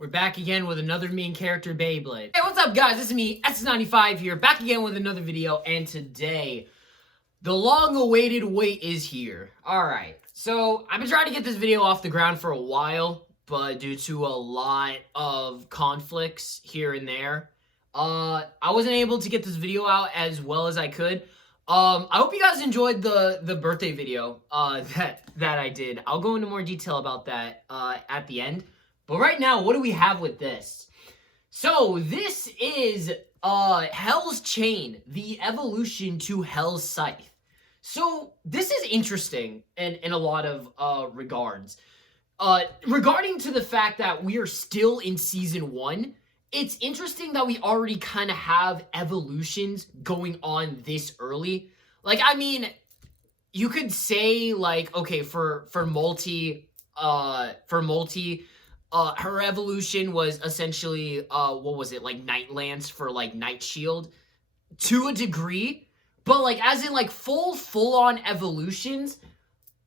We're back again with another main character Beyblade. Hey, what's up guys? This is me, S95 here, back again with another video, and today, the long-awaited wait is here. Alright, so I've been trying to get this video off the ground for a while, but due to a lot of conflicts here and there, I wasn't able to get this video out as well as I could. I hope you guys enjoyed the birthday video that I did. I'll go into more detail about that at the end. But right now, what do we have with this? So, this is HellsChain, the evolution to Hell's Scythe. So, this is interesting in a lot of regards. Regarding to the fact that we are still in Season 1, it's interesting that we already kind of have evolutions going on this early. Like, I mean, you could say, like, okay, for Multi, her evolution was essentially, what was it, like, Night Lance for, like, Night Shield, to a degree, but, like, as in, like, full-on evolutions,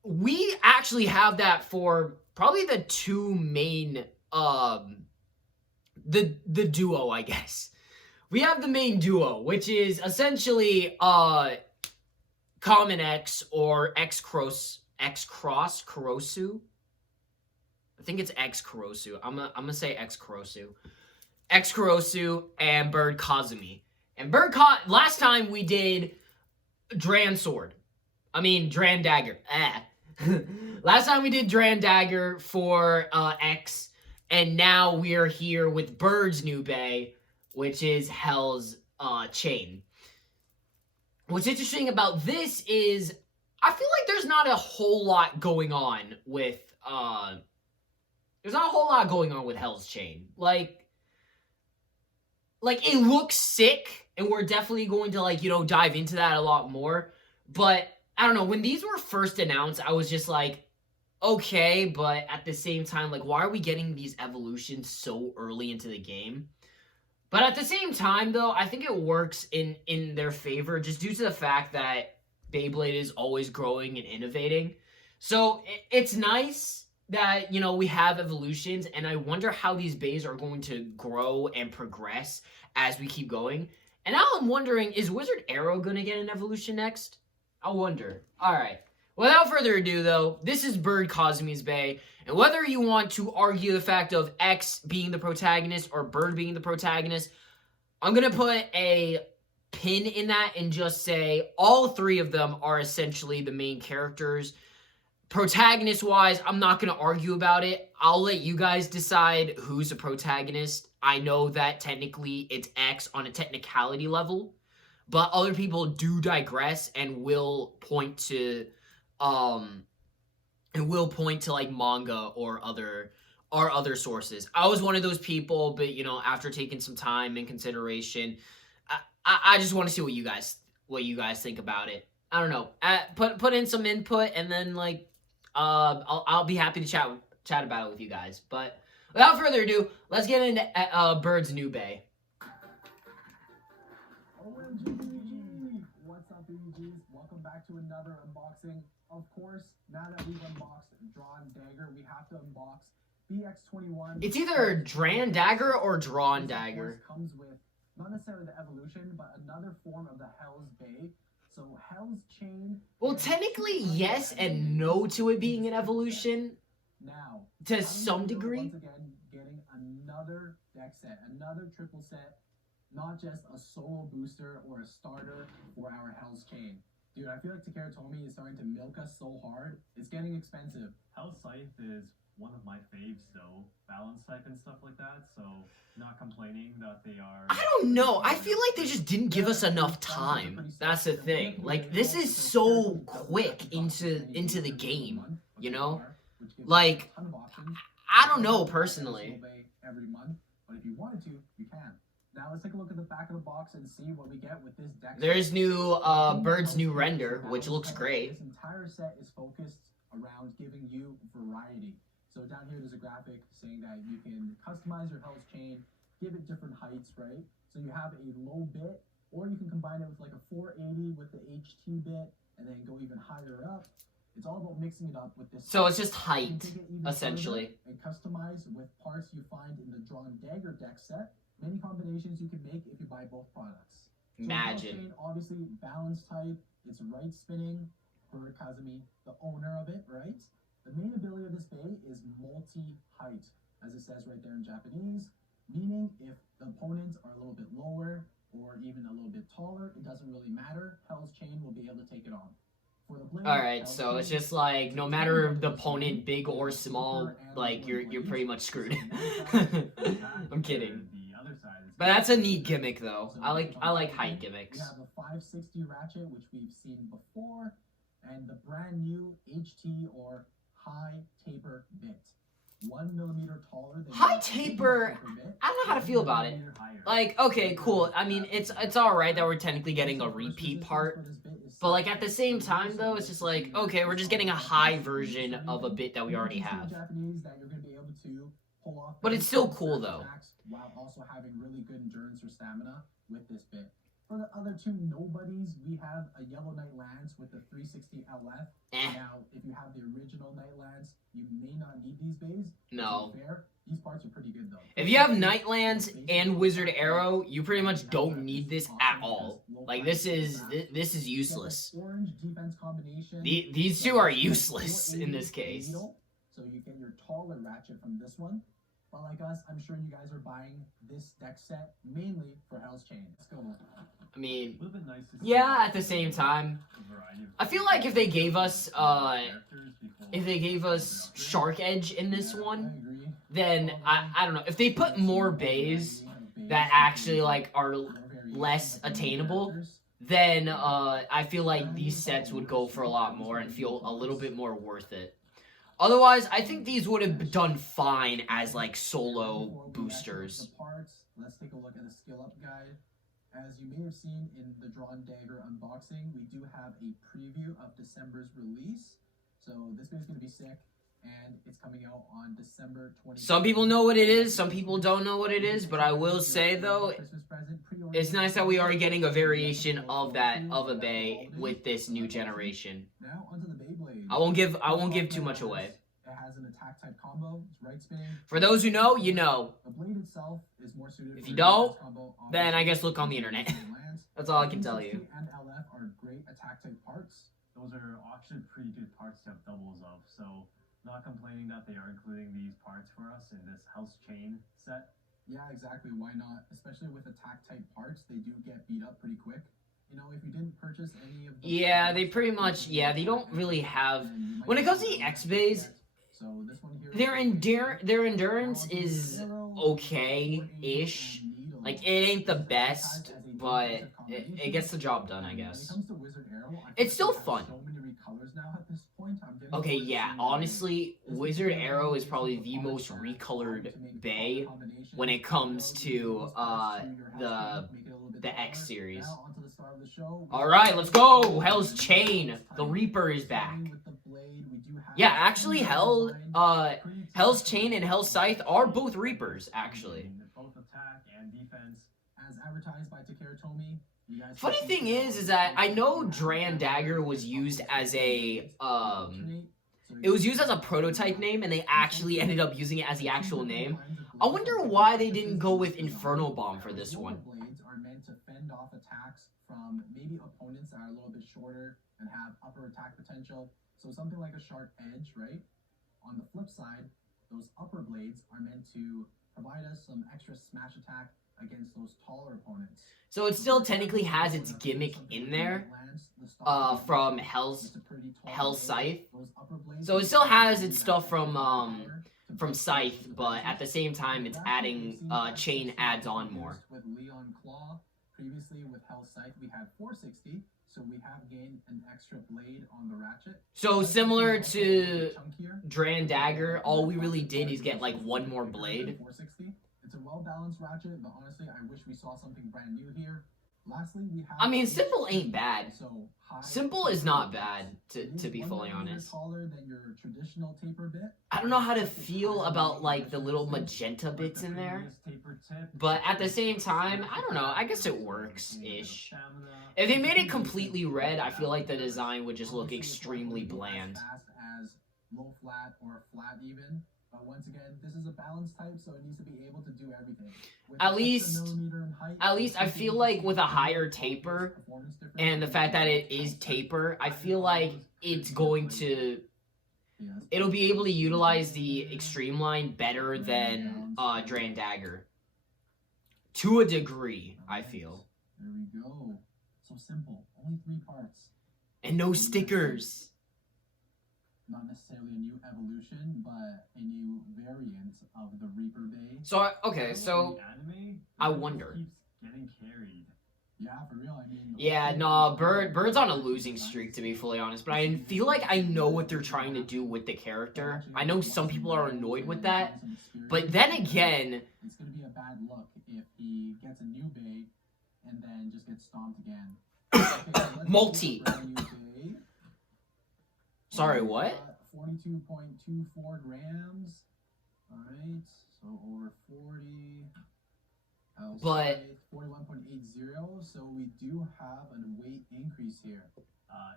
we actually have that for probably the two main, the duo, I guess. We have the main duo, which is essentially, Common X, or X-Cross, Kurosu? I think it's X-Kurosu. I'm gonna say X-Kurosu. X-Kurosu and Bird Kazumi. And last time we did Dran Dagger. Last time we did Dran Dagger for X, and now we're here with Bird's new bay, which is Hell's Chain. What's interesting about this is I feel like there's not a whole lot going on with Hell's Chain. Like it looks sick, and we're definitely going to, like, you know, dive into that a lot more. But, I don't know, when these were first announced, I was just like, okay, but at the same time, like, why are we getting these evolutions so early into the game? But at the same time, though, I think it works in their favor, just due to the fact that Beyblade is always growing and innovating. So, it's nice that, you know, we have evolutions, and I wonder how these bays are going to grow and progress as we keep going. And now I'm wondering, is Wizard Arrow going to get an evolution next? I wonder. Alright. Without further ado, though, this is Bird Kazumi's bay, and whether you want to argue the fact of X being the protagonist or Bird being the protagonist, I'm going to put a pin in that and just say all three of them are essentially the main characters. Protagonist-wise, I'm not going to argue about it. I'll let you guys decide who's a protagonist. I know that technically it's X on a technicality level, but other people do digress and will point to like manga or other sources. I was one of those people, but, you know, after taking some time and consideration, I just want to see what you guys think about it. I don't know. Put in some input, and then, like, I'll be happy to chat about it with you guys. But without further ado, let's get into Bird's new bay. OMG! What's up, BGs? Welcome back to another unboxing. Of course, now that we've unboxed Drawn Dagger, we have to unbox BX21. It's either Dran Dagger or Drawn Dagger. Comes with not necessarily the evolution, but another form of the Hell's Bay. So Hell's Chain. Well, technically, yes and no to it being an evolution. Now, to some degree. Once again, getting another deck set, another triple set, not just a solo booster or a starter for our Hell's Chain. Dude, I feel like Takara Tomy is starting to milk us so hard. It's getting expensive. Hell's Scythe is one of my faves, though. Balance type and stuff like that, so not complaining that they are... I don't know. I feel like they just didn't give us enough time. That's the thing. Like, this is so quick into the game, you know? Like, I don't know, personally. Every month, but if you wanted to, you can. Now let's take a look at the back of the box and see what we get with this deck. There's new Bird's new render, which looks great. This entire set is focused around giving you variety. So down here there's a graphic saying that you can customize your Hell's Chain, give it different heights, right? So you have a low bit, or you can combine it with like a 480 with the HT bit, and then go even higher up. It's all about mixing it up with this. So it's just You can height, take it even essentially. further and customize with parts you find in the Drawn Dagger deck set. Many combinations you can make if you buy both products. So Imagine. HellsChain, obviously balance type. It's right spinning for Kazumi, the owner of it, right? The main ability of this bay is multi-height, as it says right there in Japanese, meaning if the opponents are a little bit lower or even a little bit taller, it doesn't really matter. HellsChain will be able to take it on. For the blade, Alright, so it's HellsChain, just like, no matter the opponent, big or small, like, you're pretty much screwed. I'm kidding. The other side is But that's a neat gimmick, though. I like height gimmicks. We have the 560 ratchet, which we've seen before, and the brand new HT or high taper bit. 1 millimeter taller than High the taper, bit. I don't know how to feel about it. Like, okay, cool. I mean, it's alright that we're technically getting a repeat part. But, like, at the same time, though, it's just like, okay, we're just getting a high version of a bit that we already have. But it's still cool, though. While also having really good endurance or stamina with this bit. For the other two nobodies, we have a Yellow Knight Lance with the 360 LF. Now, if you have the original Knight Lance, you may not need these bays. No. To be fair, these parts are pretty good though. If you have Nightlands and Wizard Arrow, you pretty much don't need this at all. Like, this is useless. Orange defense combination. These two are useless in this case. So you get your taller ratchet from this one. But like us, I'm sure you guys are buying this deck set mainly for HellsChain. Let's go. I mean, Would've been nice to see yeah, at the same time, a variety of I feel like if they gave us characters before Shark Edge in this I one, agree. then I don't know. If they put more bays that actually like are less attainable, then I feel like these sets would go for a lot more and feel a little bit more worth it. Otherwise, I think these would have done fine as like solo boosters. Let's take a look at the skill up guide. As you may have seen in the Drawn Dagger unboxing, we do have a preview of December's release. So this is going to be sick, and it's coming out on December 20th. Some people know what it is, some people don't know what it is, but I will say though, it's nice that we are getting a variation of a bay with this new generation. Now onto the Beyblade. I won't give too much away. It has an attack type combo. It's right spinning. For those who know, you know. The blade itself is more suited. If for you don't, combo, then I guess look on the internet. That's all I can tell you. And LF are great attack type parts. those are actually pretty good parts to have doubles of. So not complaining that they are including these parts for us in this HellsChain set. Yeah, exactly. Why not? Especially with attack type parts, they do get beat up pretty quick. You know, if you didn't purchase any of the Yeah, they pretty much, yeah, they don't really have, when it comes to the X-Bays, so this one here, their endurance is okay-ish. Like, it ain't the best, but it gets the job done, I guess. It's still fun. Okay, yeah, honestly, Wizard Arrow is probably the most recolored bay when it comes to the X series. Alright, let's go! HellsChain! The Reaper is back. Yeah, actually, HellsChain and Hell Scythe are both Reapers, actually. Both attack and defense. As advertised by Takara Tomy. Funny thing is that I know Drawn Dagger was used as a, it was used as a prototype name, and they actually ended up using it as the actual name. I wonder why they didn't go with Inferno Bomb for this one. Blades are meant to fend off attacks from maybe opponents that are a little bit shorter and have upper attack potential. So something like a Shark Edge, right? On the flip side, those upper blades are meant to provide us some extra smash attack against those taller opponents. So it still technically has its gimmick in there, from Hell's Scythe. So it still has its stuff from Scythe, but at the same time, it's adding chain adds on more. With Leon Claw, previously with Hell Scythe, we had 460, so we have gained an extra blade on the ratchet. So similar to Drawn Dagger, all we really did is get like one more blade. 460. It's a well-balanced ratchet, but honestly, I wish we saw something brand new here. Lastly, we have. I mean, simple ain't bad. So Simple is not bad, to be fully honest. Taller than your traditional taper bit. I don't know how to feel about like the little magenta bits in there, but at the same time, I don't know. I guess it works-ish. If they made it completely red, I feel like the design would just look extremely bland. Fast as low flat or flat even. But once again, this is a balance type, so it needs to be able to do everything. At least I feel like with a higher taper and the fact that it is taper, I feel like it's going to, it'll be able to utilize the extreme line better than Dran Dagger. To a degree, I feel. There we go. So simple. Only 3 parts. And no stickers. Not necessarily a new evolution, but a new variant of the Reaper Bay. So, okay, so anime, I wonder. Keeps getting carried. Yeah, for real. I mean. Yeah, no, Bird's on a losing streak, to be fully honest. But I feel like I know what they're trying to do with the character. I know some people are annoyed with that. But then again, it's going to be a bad look if he gets a new bay and then just gets stomped again. Okay, so multi. Sorry, what? 42.24 grams. Alright, so over 40. But 41.80, so we do have a weight increase here.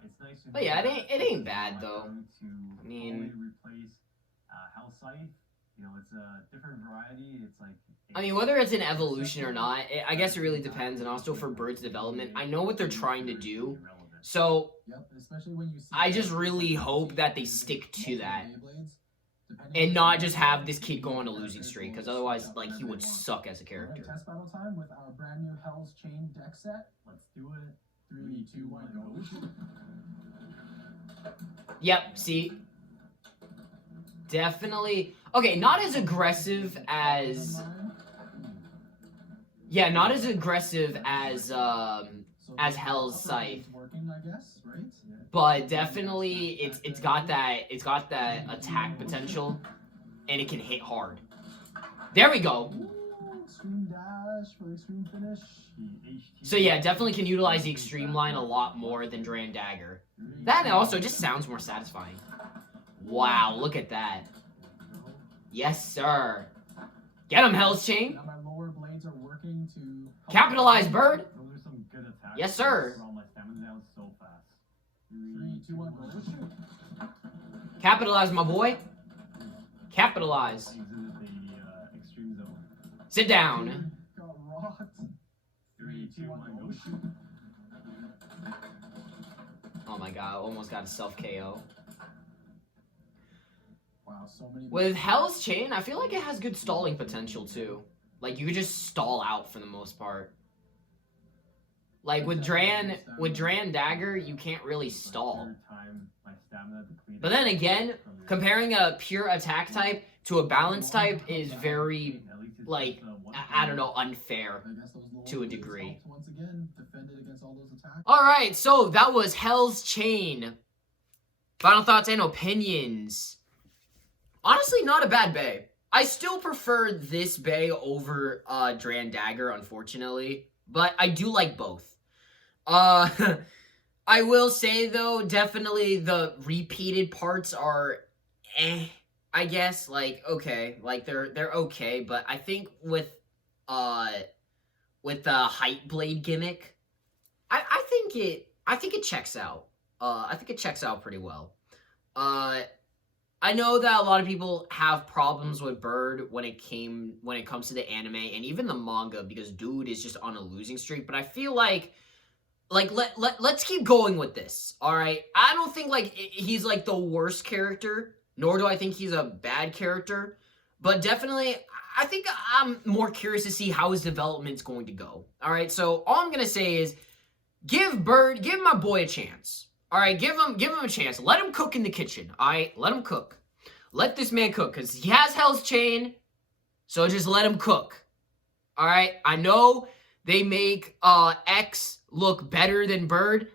It's nice to. But yeah, it ain't bad though. To I mean, replace HellsChain. You know, it's a different variety. It's like. I mean, whether it's an evolution or not, I guess it really depends. And also for Bird's development, I know what they're trying to do. So yep, especially when you see I just really hope that they stick to that. And not just have this kid go on a losing streak, because otherwise, like, he would suck as a character. Right, test battle time with our brand new HellsChain deck set. Let's do it. 3, 2, 1, go. Yep, see? Definitely. Okay, not as aggressive as... Yeah, not as aggressive as Hell's Scythe. Working, I guess, right? But definitely it's got that attack potential, and it can hit hard. There we go. Ooh, extreme dash for extreme finish. So yeah, definitely can utilize the extreme line a lot more than Dran Dagger. That also just sounds more satisfying. Wow, look at that. Yes, sir. Get him, HellsChain. Now my lower blades are working to Capitalize, Bird. Those are some good attacks. Yes, sir. All my stamina down so fast. 3, 2, 1, go. Capitalize, my boy. Capitalize. Exited the extreme zone. Sit down. Got rocked. 3, 2, 1, go shoot. Oh my god, almost got a self KO. Wow, so many. With HellsChain, I feel like it has good stalling potential too. Like you could just stall out for the most part. Like with Dran Dagger, you can't really stall. But then again, comparing a pure attack type to a balance type is very, like, I don't know, unfair to a degree. Once again, defended against all those attacks. Alright, so that was HellsChain. Final thoughts and opinions. Honestly, not a bad bay. I still prefer this bay over Dran Dagger, unfortunately. But I do like both. I will say, though, definitely the repeated parts are I guess, like, okay. Like, they're okay, but I think with the height blade gimmick, I think it checks out. I think it checks out pretty well. I know that a lot of people have problems with Bird when it comes to the anime and even the manga, because dude is just on a losing streak, but I feel like let's keep going with this. All right, I don't think like he's like the worst character, nor do I think he's a bad character, but definitely I think I'm more curious to see how his development's going to go. All right, so all I'm gonna say is give my boy a chance. All right, give him a chance. Let him cook in the kitchen. All right, let him cook. Let this man cook, because he has HellsChain, so just let him cook. All right, I know they make X look better than Bird,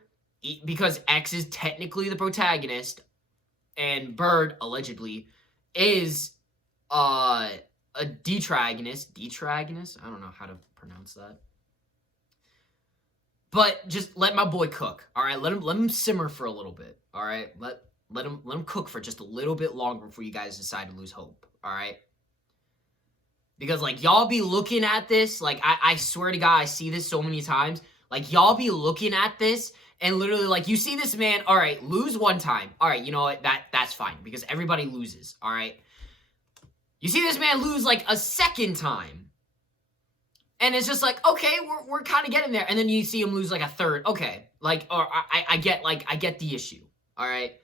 because X is technically the protagonist, and Bird, allegedly, is a detragonist. Detragonist? I don't know how to pronounce that. But just let my boy cook. All right, let him simmer for a little bit. All right, let him cook for just a little bit longer before you guys decide to lose hope. All right. Because, like, y'all be looking at this, like, I swear to God, I see this so many times. Like, y'all be looking at this, and literally, like, you see this man, all right, lose one time. All right, you know what, that's fine, because everybody loses, all right? You see this man lose, like, a second time. And it's just like, okay, we're kind of getting there. And then you see him lose, like, a third. Okay, like, or I get the issue, all right?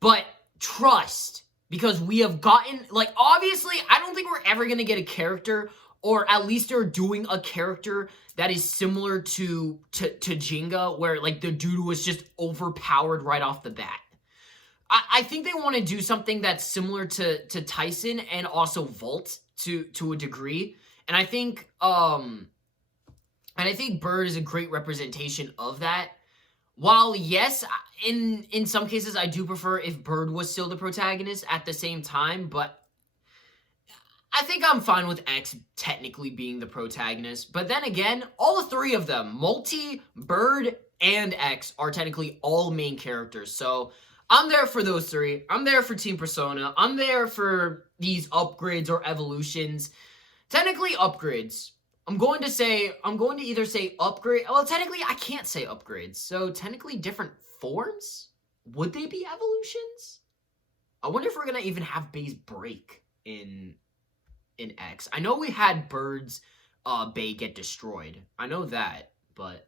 But trust. Because we have gotten, like, obviously, I don't think we're ever going to get a character, or at least they're doing a character that is similar to Jenga, where, like, the dude was just overpowered right off the bat. I think they want to do something that's similar to Tyson and also Volt to a degree. And I think Bird is a great representation of that. While, yes, in some cases, I do prefer if Bird was still the protagonist at the same time, but I think I'm fine with X technically being the protagonist. But then again, all three of them, Multi, Bird, and X, are technically all main characters. So I'm there for those three. I'm there for Team Persona. I'm there for these upgrades or evolutions. Technically, upgrades. I'm going to either say upgrade. Well, technically, I can't say upgrades. So, technically, different forms? Would they be evolutions? I wonder if we're going to even have base break in X. I know we had Bird's Bay get destroyed. I know that, but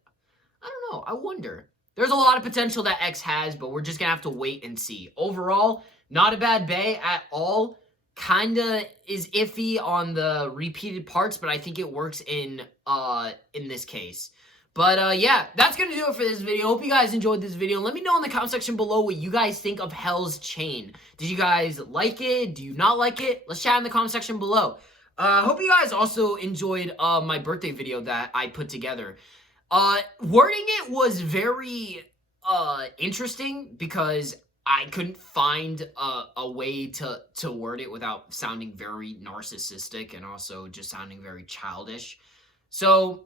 I don't know. I wonder. There's a lot of potential that X has, but we're just going to have to wait and see. Overall, not a bad Bay at all. Kinda is iffy on the repeated parts, but I think it works in this case. But yeah, that's gonna do it for this video. Hope you guys enjoyed this video. Let me know in the comment section below what you guys think of HellsChain. Did you guys like it? Do you not like it? Let's chat in the comment section below. Hope you guys also enjoyed my birthday video that I put together. Wording it was very interesting because I couldn't find a way to word it without sounding very narcissistic and also just sounding very childish. So,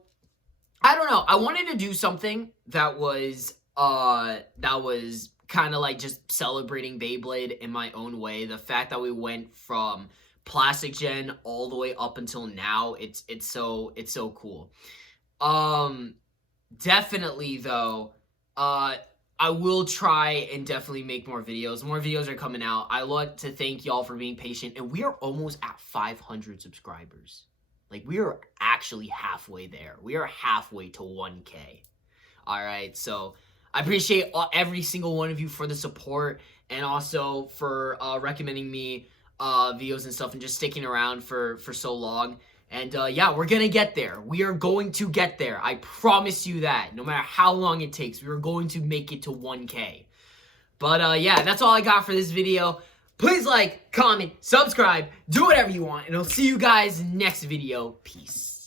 I don't know. I wanted to do something that was kind of like just celebrating Beyblade in my own way. The fact that we went from Plastic Gen all the way up until now, it's so cool. Definitely though, I will try and definitely make more videos. More videos are coming out. I want to thank y'all for being patient. And we are almost at 500 subscribers. Like, we are actually halfway there. We are halfway to 1K. Alright, so I appreciate every single one of you for the support. And also for recommending me videos and stuff. And just sticking around for so long. And yeah, we're gonna get there. We are going to get there. I promise you that. No matter how long it takes, we are going to make it to 1K. But yeah, that's all I got for this video. Please like, comment, subscribe, do whatever you want, and I'll see you guys next video. Peace.